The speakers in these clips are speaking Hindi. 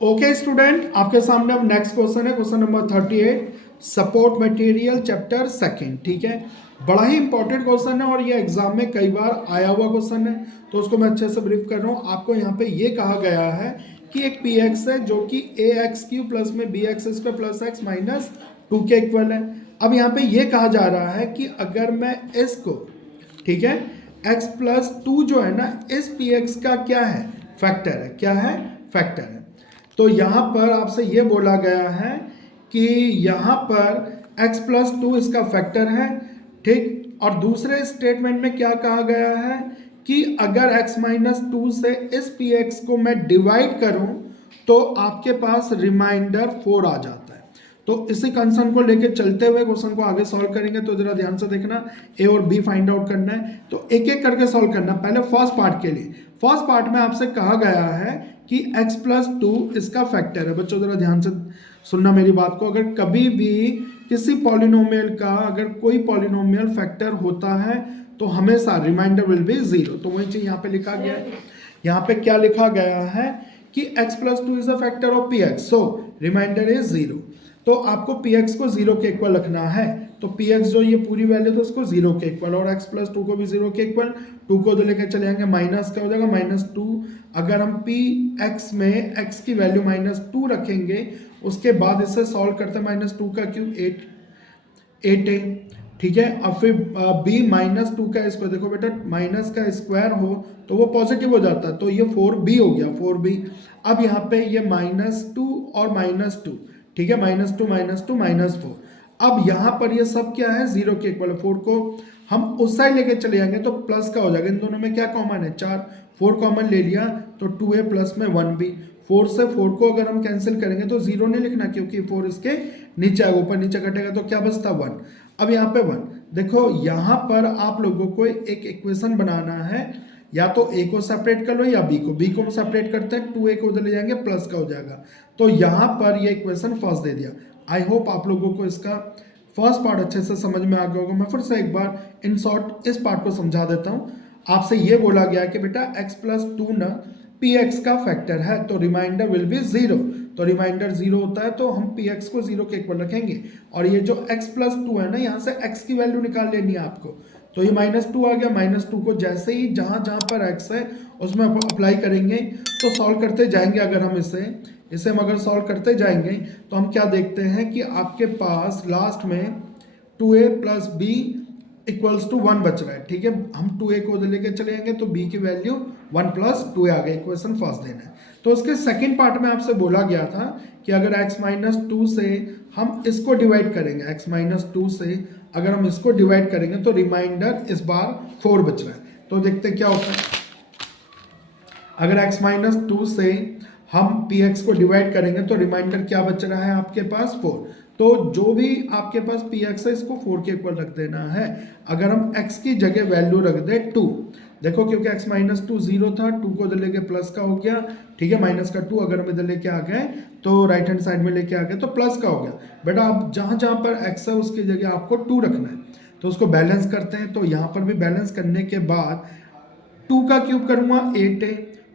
ओके स्टूडेंट, आपके सामने अब नेक्स्ट क्वेश्चन है, question number 38, support material chapter second. ठीक है, बड़ा ही इंपॉर्टेंट क्वेश्चन है और ये एग्जाम में कई बार आया हुआ क्वेश्चन है, तो उसको मैं अच्छे से ब्रीफ कर रहा हूँ। आपको यहाँ पे ये कहा गया है कि एक पी एक्स है जो कि ए एक्स क्यू प्लस में b x square plus x minus 2 के इक्वल है। अब यहाँ पे ये कहा जा रहा है कि अगर मैं इसको, ठीक है, x प्लस 2 जो है ना, इस पी एक्स का क्या है, फैक्टर है। क्या है? फैक्टर है। तो यहाँ पर आपसे ये बोला गया है कि यहाँ पर x प्लस 2 इसका फैक्टर है, ठीक। और दूसरे स्टेटमेंट में क्या कहा गया है कि अगर x माइनस 2 से इस px को मैं डिवाइड करूं तो आपके पास रिमाइंडर 4 आ जाता है। तो इसी कंसर्न को लेके चलते हुए क्वेश्चन को आगे सॉल्व करेंगे, तो जरा ध्यान से देखना, ए और बी फाइंड आउट करना है, तो एक एक करके सॉल्व करना। पहले फर्स्ट पार्ट के लिए, फर्स्ट पार्ट में आपसे कहा गया है कि x प्लस 2 इसका फैक्टर है। बच्चों जरा ध्यान से सुनना मेरी बात को, अगर कभी भी किसी पॉलिनोमियल का अगर कोई पॉलिनोमियल फैक्टर होता है तो हमेशा रिमाइंडर विल बी 0। तो वही चीज यहाँ पे लिखा गया है। यहाँ पे क्या लिखा गया है कि x plus 2 is a factor of p x, so remainder is 0। तो आपको px को 0 के इक्वल रखना है, तो px जो ये पूरी वैल्यू तो उसको 0 के इक्वल, और x प्लस 2 को भी 0 के इक्वल। 2 को तो लेके चले जाएंगे, माइनस क्या हो जाएगा, -2। अगर हम px में x की वैल्यू -2 रखेंगे, उसके बाद इसे सॉल्व करते हैं, -2 का क्यूब 8 है, ठीक है। अब फिर b -2 का स्क्वायर, देखो बेटा माइनस का स्क्वायर हो तो वो पॉजिटिव हो जाता है, तो ये 4b हो गया, 4b। अब यहाँ पे ये -2 और -2, ठीक है, -2 -4। अब यहाँ पर ये सब क्या है, 0 के इक्वल है। 4 को हम उस साइड लेके चले जाएंगे तो प्लस का हो जाएगा। इन दोनों में क्या कॉमन है, 4, 4 कॉमन ले लिया तो 2a प्लस में 1b। 4 से 4 को अगर हम कैंसिल करेंगे तो 0 नहीं लिखना, क्योंकि 4 इसके नीचे आएगा, ऊपर नीचे कटेगा तो क्या बचता, 1। अब यहाँ पे 1, देखो यहाँ पर आप लोगों को एक इक्वेशन बनाना है, या तो a को सेपरेट कर लो या b को हम सेपरेट करते हैं, 2a को उधर ले जाएंगे, प्लस का हो जाएगा। तो यहाँ पर ये इक्वेशन फर्स्ट दे दिया। आई होप आप लोगों को इसका फर्स्ट पार्ट अच्छे से समझ में आ गया होगा। मैं फिर से एक बार इन शॉर्ट इस पार्ट को समझा देता हूँ। आपसे ये बोला गया कि बेटा x प्लस 2 ना px का फैक्टर है, तो रिमाइंडर विल बी 0। तो रिमाइंडर 0 होता है तो हम px को 0 के इक्वल रखेंगे, और ये जो x प्लस 2 है ना, यहाँ से x की वैल्यू निकाल लेनी है आपको। तो ये -2 आ गया, -2 को जैसे ही जहाँ जहाँ पर x है उसमें अप्लाई करेंगे, तो सॉल्व करते जाएंगे। अगर हम इसे हम अगर सॉल्व करते जाएंगे तो हम क्या देखते हैं कि आपके पास लास्ट में 2a plus B equals to 1 बच रहा है, ठीक है। हम 2a को उधर लेके चले जाएंगे तो b की वैल्यू 1 प्लस 2a आ गई। इक्वेशन फर्स्ट देना है। तो उसके सेकंड पार्ट में आपसे बोला गया था कि अगर x माइनस 2 से हम इसको डिवाइड करेंगे, x माइनस 2 से अगर हम इसको डिवाइड करेंगे तो रिमाइंडर इस बार 4 बच रहा है। तो देखते क्या होता है, अगर x माइनस 2 से हम px को डिवाइड करेंगे तो रिमाइंडर क्या बच रहा है आपके पास, 4। तो जो भी आपके पास px है इसको 4 के इक्वल रख देना है। अगर हम x की जगह वैल्यू रख दे 2, देखो क्योंकि x माइनस 2 0 था, 2 को इधर लेके प्लस का हो गया, ठीक है, माइनस का 2 अगर हम इधर लेके आ गए तो राइट हैंड साइड में लेके आ गए तो प्लस का हो गया। बेटा अब जहाँ जहाँ पर x है उसकी जगह आपको 2 रखना है, तो उसको बैलेंस करते हैं। तो यहाँ पर भी बैलेंस करने के बाद 2 का क्यूब करूँगा 8a,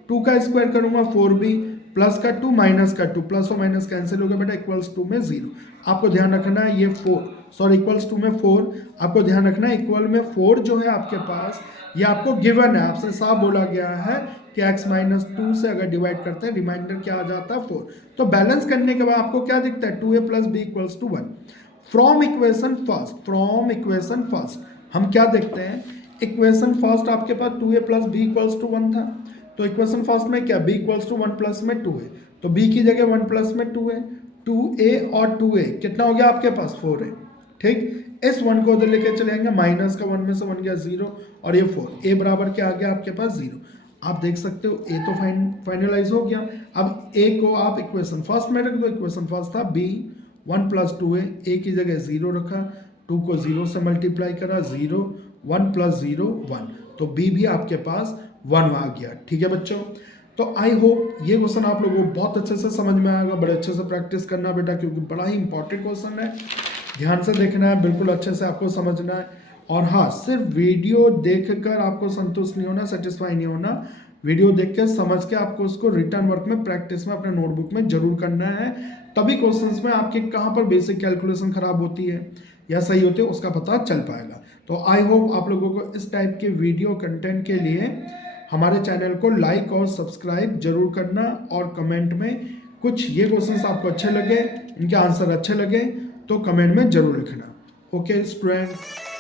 2 का स्क्वायर करूँगा 4b, प्लस का 2 माइनस का 2, प्लस और माइनस कैंसिल हो गया बेटा, इक्वल्स 2 में 0। आपको ध्यान रखना है ये 4, सॉरी इक्वल्स 2 में 4, आपको ध्यान रखना है इक्वल में 4 जो है आपके पास, ये आपको गिवन है, आपसे साफ बोला गया है कि x माइनस 2 से अगर डिवाइड करते हैं रिमाइंडर क्या आ जाता है, 4। तो बैलेंस करने के बाद आपको क्या दिखता है, 2a plus b equals to 1। From equation first हम क्या देखते हैं, इक्वेशन फर्स्ट आपके पास 2a plus b equals to 1 था, तो इक्वेशन फर्स्ट में क्या, b इक्वल्स टू 1 प्लस में 2 है, तो b की जगह 1 प्लस में 2 है, 2a और 2a कितना हो गया आपके पास, 4 है, ठीक। इस 1 को उधर लेके चले जाएंगे, माइनस का 1 में से 1 गया 0 और ये 4, a बराबर क्या आ गया आपके पास 0। आप देख सकते हो a तो फाइनलाइज हो गया। अब a को आप इक्वेशन फर्स्ट में रख दो, इक्वेशन फर्स्ट था b 1 प्लस 2a, a की जगह 0 रखा, 2 को 0 से मल्टीप्लाई करा, 0, 1 प्लस 0 1, तो b भी आपके पास 1 आ गया, ठीक है बच्चों। तो आई होप ये क्वेश्चन आप लोगों को बहुत अच्छे से समझ में आएगा, बड़े अच्छे से प्रैक्टिस करना बेटा, क्योंकि बड़ा ही इंपॉर्टेंट क्वेश्चन है, ध्यान से देखना है, बिल्कुल अच्छे से आपको समझना है। और हाँ, सिर्फ वीडियो देखकर आपको संतुष्ट नहीं होना, सेटिस्फाई नहीं होना, वीडियो देख के समझ के आपको उसको रिटर्न वर्क में प्रैक्टिस में अपने नोटबुक में जरूर करना है। तभी क्वेश्चंस में आपके कहाँ पर बेसिक कैलकुलेशन खराब होती है या सही होती है उसका पता चल पाएगा। तो आई होप आप लोगों को इस टाइप के वीडियो कंटेंट के लिए हमारे चैनल को लाइक और सब्सक्राइब जरूर करना, और कमेंट में कुछ ये क्वेश्चंस आपको अच्छे लगे, इनके आंसर अच्छे लगे तो कमेंट में जरूर लिखना। Okay students.